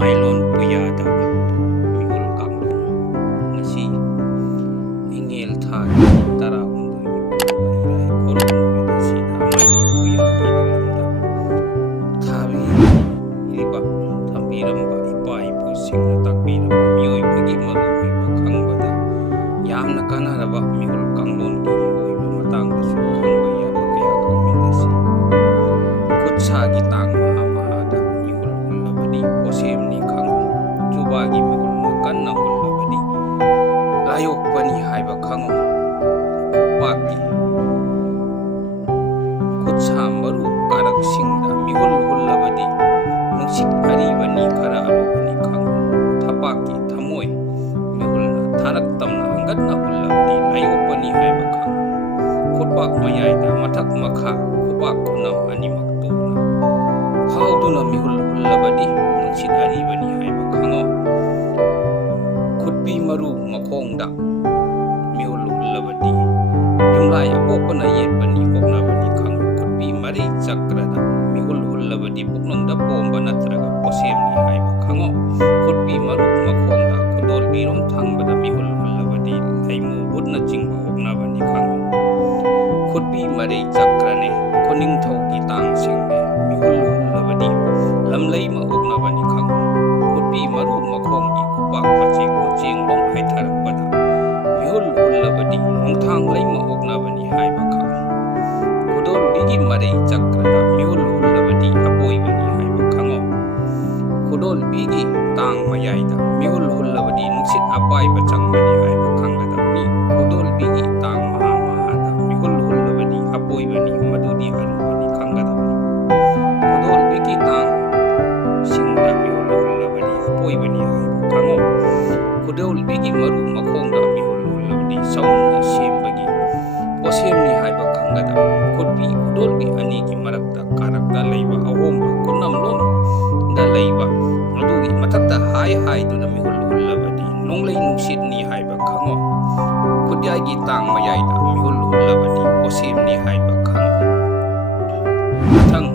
Maylon puyada mihul kamlo ngasi ingil thai tara undu irai koron ngasi maylon puyada lamda thabi iba thambiram ba ipa ipu singna takbiram mioi bagi maru iba khangbada yamna kanaraba mihul kanglon ki oiba matang da su khangba yaba kaya khangminasi kutsa gi tang posem ni khang chubagi mihul na kanna hullabadi layok pani haiba khango paki kutsa maru karak singda mihul hullabadi nungsit aribani khara arobani khango thapaki thamoi mihul na tharak tamna hangatna hullabadi layok pani haiba khango khutpak mayaida mathak makha khupak khunam animak tuna hauduna mihul hullabadi nungsit aribani haiba khango khutpi maru makhongda mihul hullabadi jumlai apopana yetbani oknabani khango khutpi mari chakrada mihul hullabadi puknongda pomba natraga posemni haiba khango khutpi maru makhongda khudol birom thangbada mihul hullabadi laimu budna chingba oknabani khango khutpi mari chakrane koning thogi tang singbe mihul hullabadi lamlai ma oknabani khango khutpi maru makhonggi kupak pache ko chenglong haitharakpada mihul hullabadi nongthang laima oknabani haiba khango khudol bigi marei chakrada mihul hullabadi apoibani haiba khango khudol bigi tang mayaida mihul hullabadi nungsit apai bachangmani haiba khanggadani khudol bigi tang maha mahada mihul hullabadi apoibani madudi arubani khanggadani khudol bigi tang singda mihul hullabadi apoibani haiba khango khudol bigi maru makhongda mihul hullabadi sauna sembagi posemni haiba khanggadani khutpi khudol bi anigi marakta karakta leiba ahomba kunam lom da leiba adugi mathakta hai duna mihul hullabadi nonglei nungsidni haiba khango khudyagi tang mayaida mihul hullabadi posemni haiba khango mathang